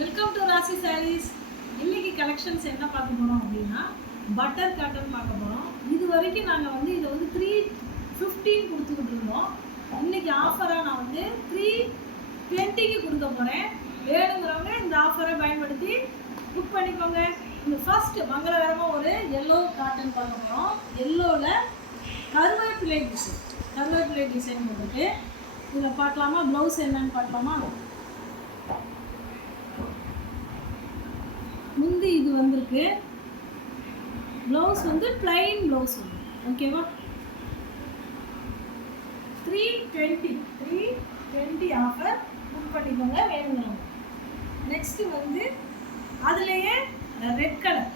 Welcome to ராசி சாரீஸ். இன்னைக்கு collections என்ன பார்க்க போகிறோம் அப்படின்னா பட்டர் காட்டன் பார்க்க போகிறோம். இது வரைக்கும் நாங்கள் வந்து இதை வந்து 315 கொடுத்துக்கிட்டு இருந்தோம். இன்றைக்கி ஆஃபராக நான் வந்து 320க்கு கொடுக்க போகிறேன். வேணுங்கிறவங்க இந்த ஆஃபரை பயன்படுத்தி புக் பண்ணிக்கோங்க. இந்த ஃபர்ஸ்ட் மங்களகரமாக ஒரு எல்லோ காட்டன் பார்க்க போகிறோம். எல்லோவில் கருவேப்பிலை டிசைன் போட்டுருக்கு. இதில் பார்க்கலாமா? ப்ளவுஸ் என்னன்னு பார்க்கலாமா? முந்தி இது வந்திருக்கு. ப்ளவுஸ் வந்து பிளைன் ப்ளவுஸ் வந்து ஓகேவா. 320 ஆஃபர் புக் பண்ணிக்கோங்க வேணுங்கிறவங்க. நெக்ஸ்ட்டு வந்து அதுலேயே ரெட் கலர்,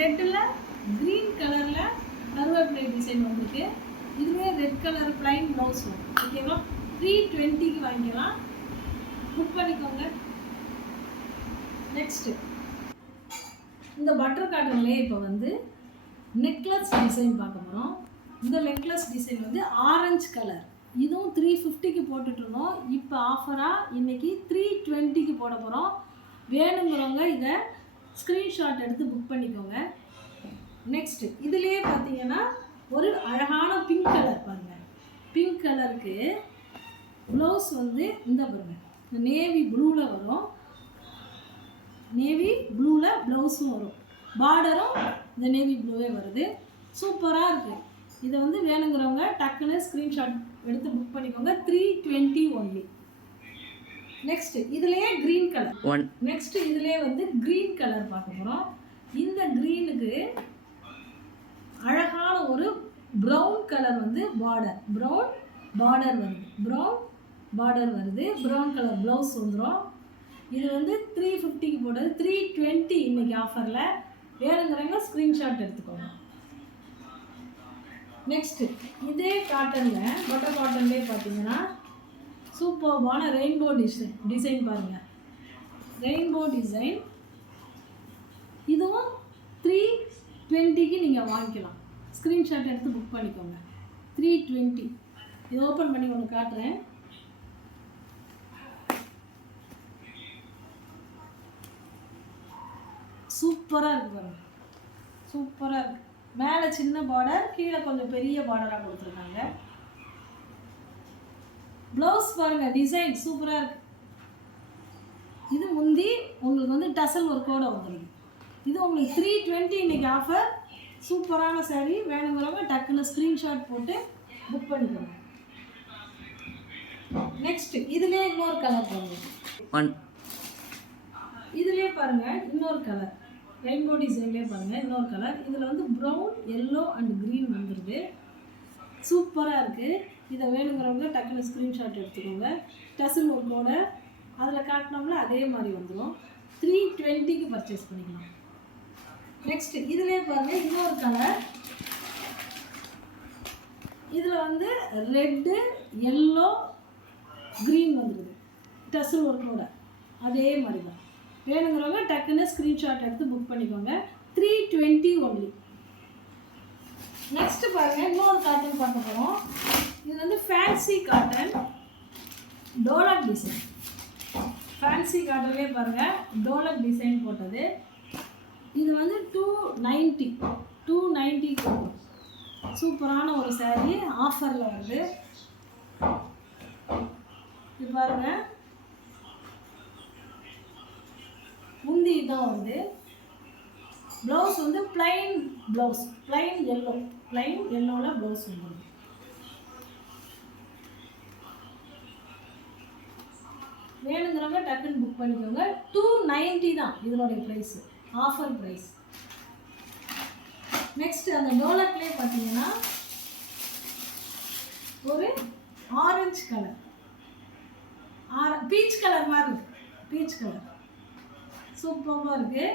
ரெட்டில் க்ரீன் கலரில் கருவேப்பிலை டிசைன் வந்திருக்கு. இதுவே ரெட் கலர் பிளைன் ப்ளவுஸ் வரும் ஓகேவா. 320க்கு வாங்கிக்கலாம், புக் பண்ணிக்கோங்க. நெக்ஸ்ட்டு இந்த பட்டர் காட்டன்லேயே இப்போ வந்து நெக்லஸ் டிசைன் பார்க்க போகிறோம். இந்த நெக்லஸ் டிசைன் வந்து ஆரஞ்சு கலர். இதுவும் 350க்கு போட்டுட்ருந்தோம். இப்போ ஆஃபராக இன்றைக்கி 320க்கு போட போகிறோம். வேணுங்கிறவங்க இதை ஸ்க்ரீன்ஷாட் எடுத்து புக் பண்ணிக்கோங்க. நெக்ஸ்ட்டு இதுலேயே பார்த்தீங்கன்னா ஒரு அழகான பிங்க் கலர் பாருங்கள். பிங்க் கலருக்கு ப்ளவுஸ் வந்து இந்த பாருங்கள் நேவி ப்ளூவில் வரும். நேவி ப்ளூவில் ப்ளவுஸும் வரும். பார்டரும் இந்த நேவி ப்ளூவே வருது. சூப்பராக இருக்குது. இதை வந்து வேணுங்கிறவங்க டக்குன்னு ஸ்க்ரீன்ஷாட் எடுத்து புக் பண்ணிக்கோங்க. 320 ஒன்லி. நெக்ஸ்ட்டு இதுலேயே க்ரீன் கலர். நெக்ஸ்ட்டு இதுலேயே வந்து க்ரீன் கலர் பார்க்க போகிறோம். இந்த க்ரீனுக்கு அழகான ஒரு ப்ரௌன் கலர் வந்து ப்ரௌன் பார்டர் வருது. ப்ரௌன் கலர் ப்ளவுஸ் வந்துடும். இது வந்து 350க்கு போட்டது. 320 இன்றைக்கி ஆஃபரில். வேணுங்கிறவங்க ஸ்க்ரீன்ஷாட் எடுத்துக்கோங்க. நெக்ஸ்ட்டு இதே காட்டனில் பட்டர் காட்டன்லேயே பார்த்தீங்கன்னா சூப்பர்பான ரெயின்போ டிசைன் பாருங்கள். ரெயின்போ டிசைன் இதுவும் 320க்கு நீங்கள் வாங்கிக்கலாம். ஸ்க்ரீன்ஷாட் எடுத்து புக் பண்ணிக்கோங்க. 320. இது ஓப்பன் பண்ணி ஒன்று காட்டுறேன். சூப்பராக இருக்குது பாருங்க. சூப்பராக இருக்குது. மேலே சின்ன பார்டர், கீழே கொஞ்சம் பெரிய பார்டராக கொடுத்துருக்காங்க. ப்ளவுஸ் பாருங்கள், டிசைன் சூப்பராக இருக்குது. இது முந்தி உங்களுக்கு வந்து டசல் ஒர்க்கோடு வந்துருக்கு. இது உங்களுக்கு 320 இன்றைக்கி ஆஃபர். சூப்பரான சாரீ. வேணுங்கிறவங்க டக்குன்னு ஸ்க்ரீன்ஷாட் போட்டு புக் பண்ணிக்கோங்க. நெக்ஸ்ட்டு இதுலேயே இன்னொரு கலர் பாருங்கள். இதுலேயே பாருங்கள் இன்னொரு கலர். ரெயின்போ டிசைன்லேயே பாருங்கள் இன்னொரு கலர். இதில் வந்து ப்ரௌன், எல்லோ அண்ட் க்ரீன் வந்துடுது. சூப்பராக இருக்குது. இதை வேணுங்கிறவங்க டக்குன்னு ஸ்க்ரீன்ஷாட் எடுத்துக்கோங்க. டசல் ஒர்க்கோட அதில் காட்டினோம்ல அதே மாதிரி வந்துடும். 320க்கு பர்ச்சேஸ் பண்ணிக்கலாம். நெக்ஸ்ட்டு இதுலேயே பாருங்கள் இன்னொரு கலர். இதில் வந்து ரெட்டு, எல்லோ, க்ரீன் வந்துடுது. டசல் ஒர்க்கோட அதே மாதிரி தான். வேணுங்கிறவங்க டக்குன்னு ஸ்க்ரீன்ஷாட் எடுத்து புக் பண்ணிக்கோங்க. 320 ஒன்லி. நெக்ஸ்ட்டு பாருங்கள் இன்னொரு காட்டன் பார்க்க போகிறோம். இது வந்து fancy cotton dholak design. Fancy காட்டன்லேயே பாருங்கள் டோலக் டிசைன் போட்டது. இது வந்து 290 கொடுக்கும். சூப்பரான ஒரு சாரீ ஆஃபரில் வருது. இது பாருங்கள் முந்தி தான் வந்து ப்ளவுஸ் வந்து பிளைன் ப்ளவுஸ், பிளைன் எல்லோவில் ப்ளவுஸ் வந்துடும். வேணுங்கிறவங்க டக்குன்னு புக் பண்ணிக்கோங்க. 290 தான் இதனுடைய ப்ரைஸு, ஆஃபர் ப்ரைஸ். நெக்ஸ்ட்டு அந்த டோலக்லேயே பார்த்தீங்கன்னா ஒரு ஆரஞ்சு கலர், பீச் கலர் மாதிரி இருக்குது. பீச் கலர் சூப்பராக இருக்குது.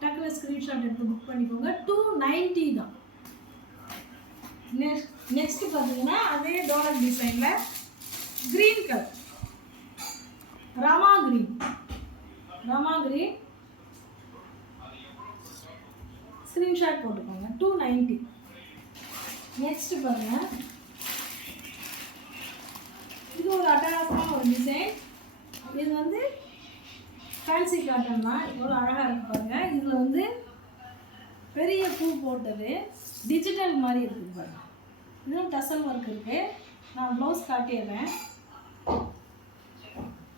டக்குன்னு ஸ்க்ரீன்ஷாட் எடுத்து புக் பண்ணிக்கோங்க. 290 தான். நெக்ஸ்ட்டு பார்த்தீங்கன்னா அதே டோலக் டிசைனில் green colour, Rama green. Screenshot போட்டுக்கோங்க. 290. நெக்ஸ்ட்டு பாருங்கள் இது ஒரு அட்டகாசமான ஒரு டிசைன். இது வந்து ஃபேன்சி காட்டன் தான், எவ்வளோ அழகாக இருக்கு பாருங்கள். இதில் வந்து பெரிய பூ போட்டது டிஜிட்டல் மாதிரி இருக்குது பாருங்க. இதுவும் டசல் ஒர்க் இருக்குது. நான் ப்ளவுஸ் காட்டிடுறேன்.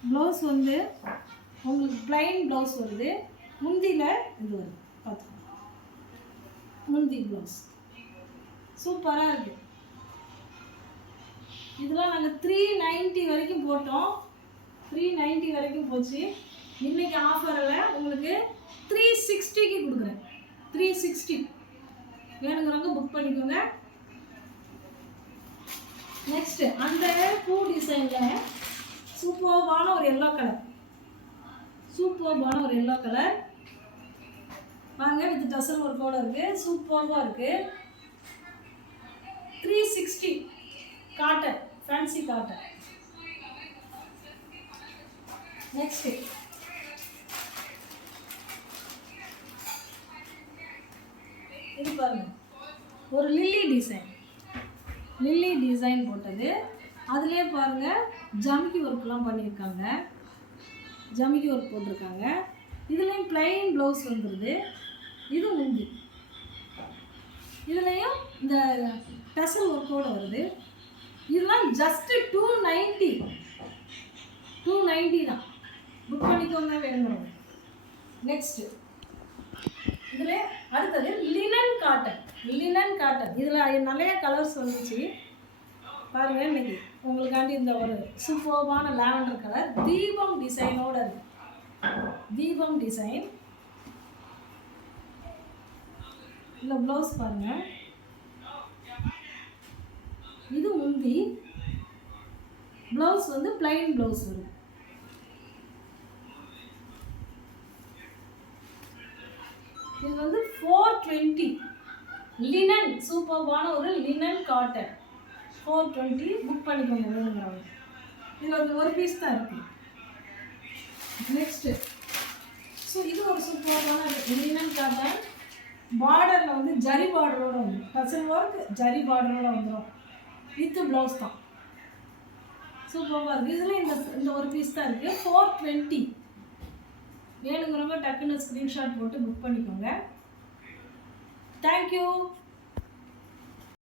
ப்ளவுஸ் வந்து உங்களுக்கு ப்ளைன் ப்ளவுஸ் வருது. முந்தியில் இது வருது பார்த்துக்கோங்க. முந்தி ப்ளவுஸ் சூப்பராக இருக்குது. இதெல்லாம் நாங்கள் 390 வரைக்கும் போட்டோம். 390 வரைக்கும் போச்சு. இன்றைக்கி ஆஃபரில் உங்களுக்கு 360க்கு கொடுக்குறேன். 360 வேணுங்கிறவங்க புக் பண்ணிக்கோங்க. நெக்ஸ்ட்டு அந்த பூ டிசைனில் சூப்பர்பான ஒரு எல்லோ கலர், சூப்பர்பான ஒரு எல்லோ கலர் வாங்க. வித் டசல் ஒர்க்கோடு இருக்குது. சூப்பராக இருக்குது. 360 காட்டன், ஃபேன்சி காட்டன். நெக்ஸ்ட்டு இது பாருங்க, ஒரு லில்லி டிசைன், லில்லி டிசைன் போட்டது. அதுலேயே பாருங்கள் ஜமிக்கி ஒர்க்லாம் பண்ணியிருக்காங்க, ஜமிக்கி ஒர்க் போட்டிருக்காங்க. இதுலேயும் ப்ளைன் ப்ளவுஸ் வந்துடுது. இது முந்தி. இதுலேயும் இந்த டசல் ஒர்க்கோடு வருது. இதெல்லாம் ஜஸ்ட்டு 290 தான். புக் பண்ணிக்கோங்க வேணுங்கிறவங்க. நெக்ஸ்ட்டு இதில் அடுத்தது லினன் காட்டன். லினன் காட்டன் இதில் நிறைய கலர்ஸ் வந்துச்சு பாருங்கள். இன்னைக்கு உங்களுக்காண்டி இந்த ஒரு சூப்பர்பான லாவெண்டர் கலர் தீபம் டிசைனோட இருக்கு. தீபம் டிசைன். இல்லை ப்ளவுஸ் பாருங்கள். இது முந்தி. ப்ளவுஸ் வந்து ப்ளைன் ப்ளவுஸ் வரும். இது வந்து 420 லினன், சூப்பர்பான ஒரு லினன் காட்டன். 420 புக் பண்ணிக்கோங்க வேணுங்கிறவங்க. இதில் வந்து ஒரு பீஸ் தான் இருக்குது. நெக்ஸ்ட்டு இது ஒரு சூப்பரான லினன் காட்டன். பார்டரில் வந்து ஜரி பார்டரோடு வந்துடும். டசல் ஒர்க் ஜரி பார்டரோடு வந்துடும். வித்து ப்ளவுஸ் தான். சூப்பராக இருக்குது. இதில் இந்த ஒரு பீஸ் தான் இருக்குது. 420 வேணுங்கிறவங்க டக்குன்னு ஸ்க்ரீன்ஷாட் போட்டு புக் பண்ணிக்கோங்க. தேங்க்யூ.